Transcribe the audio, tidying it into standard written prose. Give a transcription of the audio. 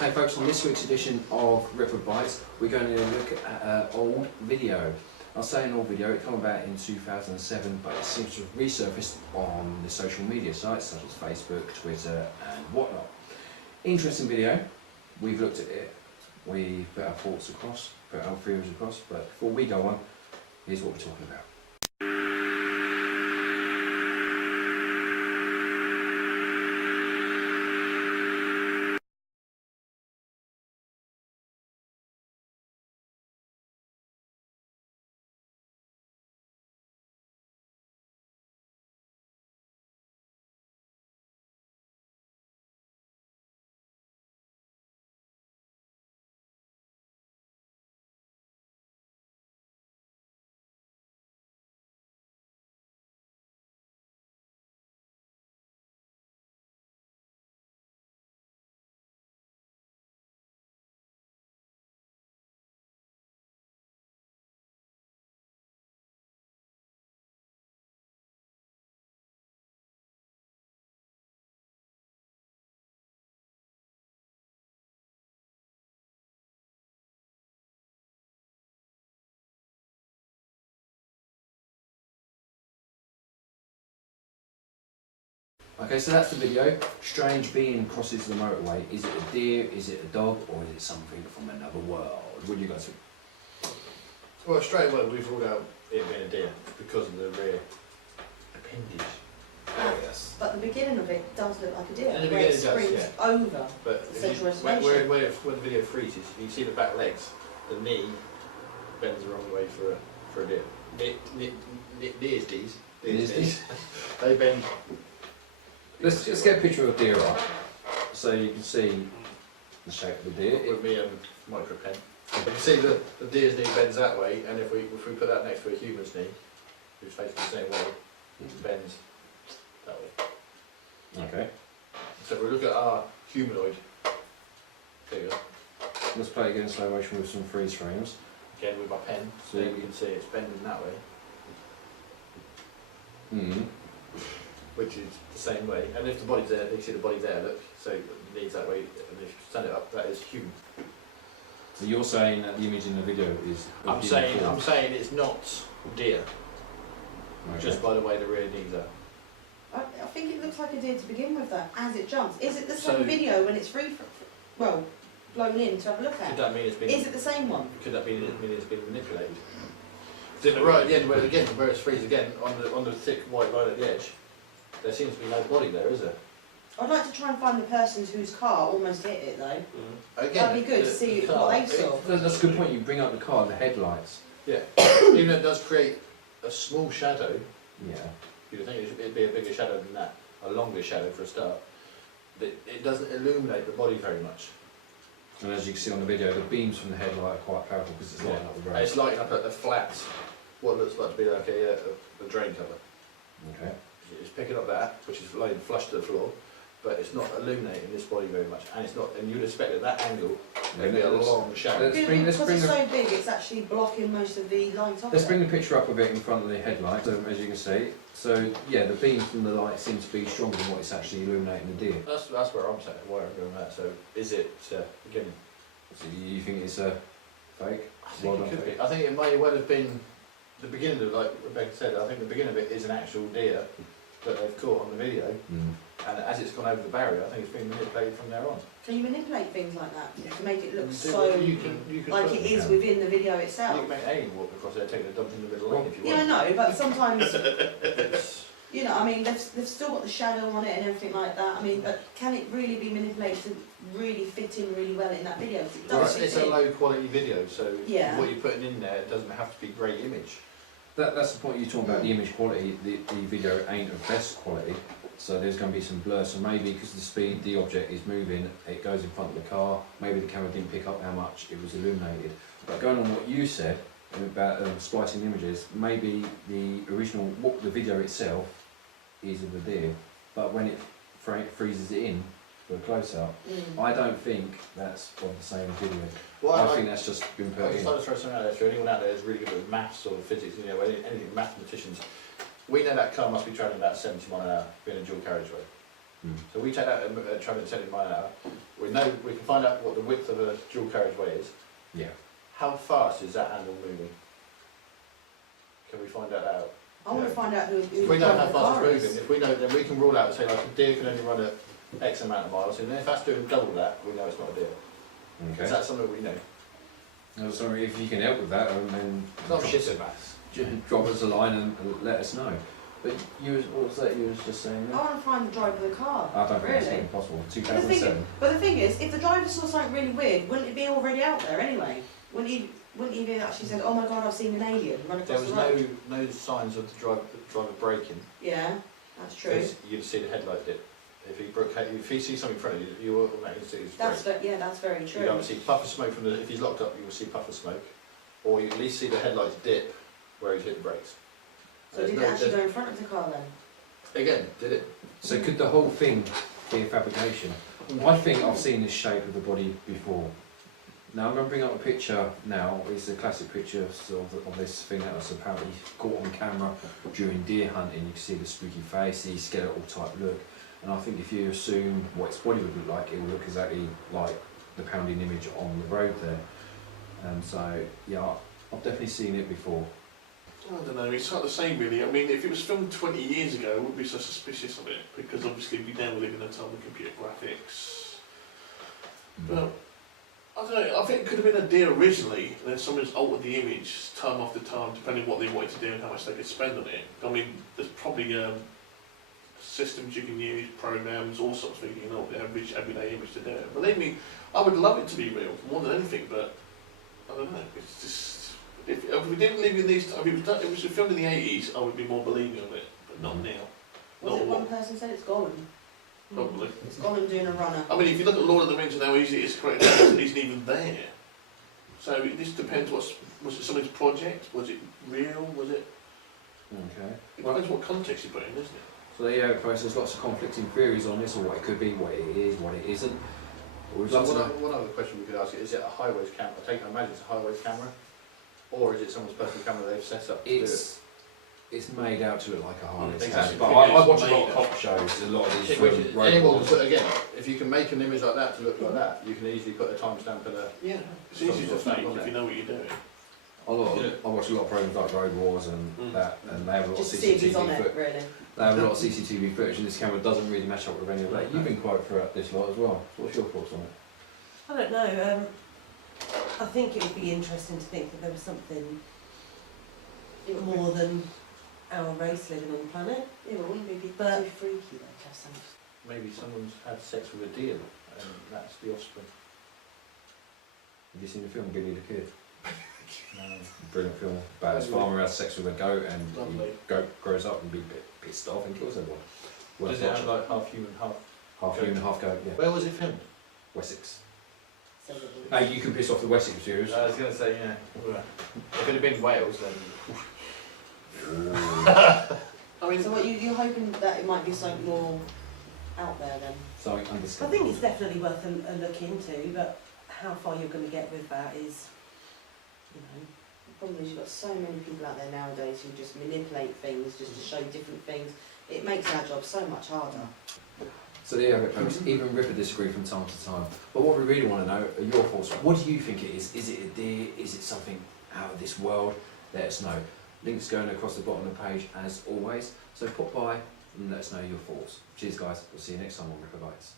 Hey folks, on this week's edition of Ripa Bites, we're going to look at an old video. I'll say an old video, it came about in 2007, but it seems to have resurfaced on the social media sites such as Facebook, Twitter and whatnot. Interesting video, we've looked at it, we've put our thoughts across, put our feelings across, but before we go on, here's what we're talking about. Okay, so that's the video. Strange being crosses the motorway. Is it a deer, is it a dog, or is it something from another world? What do you guys think? Well, straight away we've ruled out it being a deer because of the rear appendage. Yes. But the beginning of it does look like a deer, In the where it beginning it does, springs yeah. over But the central when reservation. the video freezes, you see the back legs, the knee bends the wrong way for a deer. Deers, they bend. Let's just get a picture of a deer up, so you can see the shape of the deer. With me and micro pen. You can see the deer's knee bends that way, and if we put that next to a human's knee, who's facing the same way, it bends that way. Okay. So if we look at our humanoid figure, Let's play again in slow motion with some freeze frames. again with my pen, so you can see it's bending that way, which is the same way. And if the body's there, you see the body there, look, so the knee's that way, and if you stand it up, that is human. So you're saying that the image in the video is... I'm saying it's not deer, Okay. just by the way the rear knees are. I think it looks like a deer to begin with, though, as it jumps. Is it the So- same video when it's well, blown in to have a look Could at? that mean it's been? Is it the same one? Could that mean it's been manipulated? Then right at the end, where it's freeze again on the thick white line at the edge, there seems to be no body there, is there? I'd like to try and find the person whose car almost hit it, though. Again, That'd be good to see what they saw. That's a good point, you bring up the car, the headlights. Yeah, even though it does create a small shadow, Yeah. you'd think it'd be a bigger shadow than that, a longer shadow for a start. It doesn't illuminate the body very much. And as you can see on the video, the beams from the headlight are quite powerful because it's lighting up the And road. it's lighting up at the flat, what looks like to be like a drain cover. Okay. It's picking up that, which is laying flush to the floor, but it's not illuminating this body very much. And it's not, and you'd expect at that angle there'd be a long shadow. Let's bring Because it's the- so big, it's actually blocking most of the light off. Let's bring the picture up a bit in front of the headlight, so, as you can see. So, yeah, the beams from the light seem to be stronger than what it's actually illuminating the deer. That's where I'm saying, where I'm going with that. So is it, again, So you think it's a fake? I think it could be. I think it may well have been the beginning of, like Rebecca said, I think the beginning of it is an actual deer that they've caught on the video, and as it's gone over the barrier, I think it's been manipulated from there on. Can you manipulate things like that to make it look You so can like put- it is Yeah. within the video You itself? can make anyone walk across there, taking a dump in the middle lane if you Yeah, I want. know, but sometimes, It's- you know, I mean, they've still got the shadow on it and everything like that. I mean, but can it really be manipulated to really fit in really well in that video? 'Cause it Well, does it's fit a in. low quality video, so Yeah. what you're putting in there doesn't have to be great image. That's the point you're talking about, the image quality. The video ain't of best quality, so there's going to be some blur. So maybe because the speed the object is moving, it goes in front of the car, maybe the camera didn't pick up how much it was illuminated. But going on what you said about splicing images, maybe the original, the video itself is of the deer, but when it freezes it in for a close-up, I don't think that's of the same video. Well, I think that's just been I put just in. like to throw something out there for anyone out there who's really good at maths or physics, you know, anything mathematicians. We know that car must be travelling about 70 miles an hour, being a dual carriageway. So we take that traffic at 70 miles an hour. We know we can find out what the width of a dual carriageway is. Yeah. How fast is that handle moving? Can we find that out? I want to find out who If we know how the fast car it's is. moving, if we know, then we can rule out and say like a deer can only run at X amount of miles, and if that's doing double that, we know it's not a deer. Okay. Is that something we know? No, sorry, if you can help with that, then Not shit at maths. drop us a line and let us know. But what was that you was just saying I there? want to find the driver of the car. I don't think it's really. impossible. But the, 2007. but the thing is, if the driver saw something really weird, wouldn't it be already out there anyway? Wouldn't he have actually said, oh my god, I've seen an alien run There across was the road? no signs of the driver braking. Yeah, that's true. Because you'd see the headlight dip. If he sees something in front of you, you will automatically see his That's brake. yeah, that's very true. You'll see puff of smoke from the. If he's locked up, you will see puff of smoke, or you at least see the headlights dip where he's hit the brakes. So did it actually go in front of the car then? Again, did it? So could the whole thing be a fabrication? I think I've seen this shape of the body before. Now I'm going to bring up a picture now. It's a classic picture of this thing that was apparently caught on camera during deer hunting. You can see the spooky face, the skeletal type look. And I think if you assume what its body would look like, it would look exactly like the pounding image on the road there. And so, yeah, I've definitely seen it before. I don't know, it's hard to say really. I mean, if it was filmed 20 years ago, I wouldn't be so suspicious of it, because obviously we now live in a time of computer graphics. But, I don't know, I think it could have been a deer originally, and then someone's altered the image time after time, depending on what they wanted to do and how much they could spend on it. I mean, there's probably systems you can use, programs, all sorts of things, you know, the average everyday image to do it. Believe me, I would love it to be real, more than anything, but, I don't know, it's just... If we didn't live in these, if it was filmed in the 80s, I would be more believing of it, but not now. Was Not it what, one person said it's Gollum? probably. It's Gollum doing a runner. I mean, if you look at Lord of the Rings and how easy it is to create it isn't even there. So it just depends. Was it somebody's project? Was it real? Was it? Okay. It depends what context you put in, doesn't it? So there you go, folks. There's lots of conflicting theories on this, or what it could be, what it is, what it isn't. But we'd So love to know. one other question we could ask is it a highways camera? I imagine it's a highways camera, or is it someone's personal camera they've set up to do it? It's made out to look like a highways Exactly. camera. But I watch a It's lot of made cop shows, a lot of these Which from is, road anyone wars. can put, again, if you can make an image like that to look like that, you can easily put a timestamp and a... Yeah. It's easy to fake if you know what you're doing. I watch a lot of programs like Road Wars and that, and they have a lot Just to of see if he's on CCTV it, footage. really. They have a lot of CCTV footage, and this camera doesn't really match up with any of that. You've been quite throughout this lot as well. What's your thoughts on it? I don't know. I think it would be interesting to think that there was something more than our race living on the planet. Yeah, but wouldn't it be But- too freaky though to have something? Maybe someone's had sex with a deer, and that's the offspring. Have you seen the film Billy the Kid? No. Brilliant film about his farmer has sex with a goat, and the Lovely. goat grows up and be pissed off and kills everyone. Worth Does it have watching. like half human, half... Half human, half goat, yeah. Where was it filmed? Wessex. So that we- Hey, you can piss off the Wessex viewers. I was going to say, yeah. If it had been Wales, then... I mean, So what, you're hoping that it might be something more out there then? Something I understandable. think it's definitely worth a look into, but how far you're going to get with that is, you know. The problem is you've got so many people out there nowadays who just manipulate things just to show different things. It makes our job so much harder. So there you have it, folks. Even Ripa disagree from time to time. But what we really want to know are your thoughts. What do you think it is? Is it a deer? Is it something out of this world? Let us know. Links going across the bottom of the page as always. So pop by and let us know your thoughts. Cheers, guys. We'll see you next time on Ripa Bites.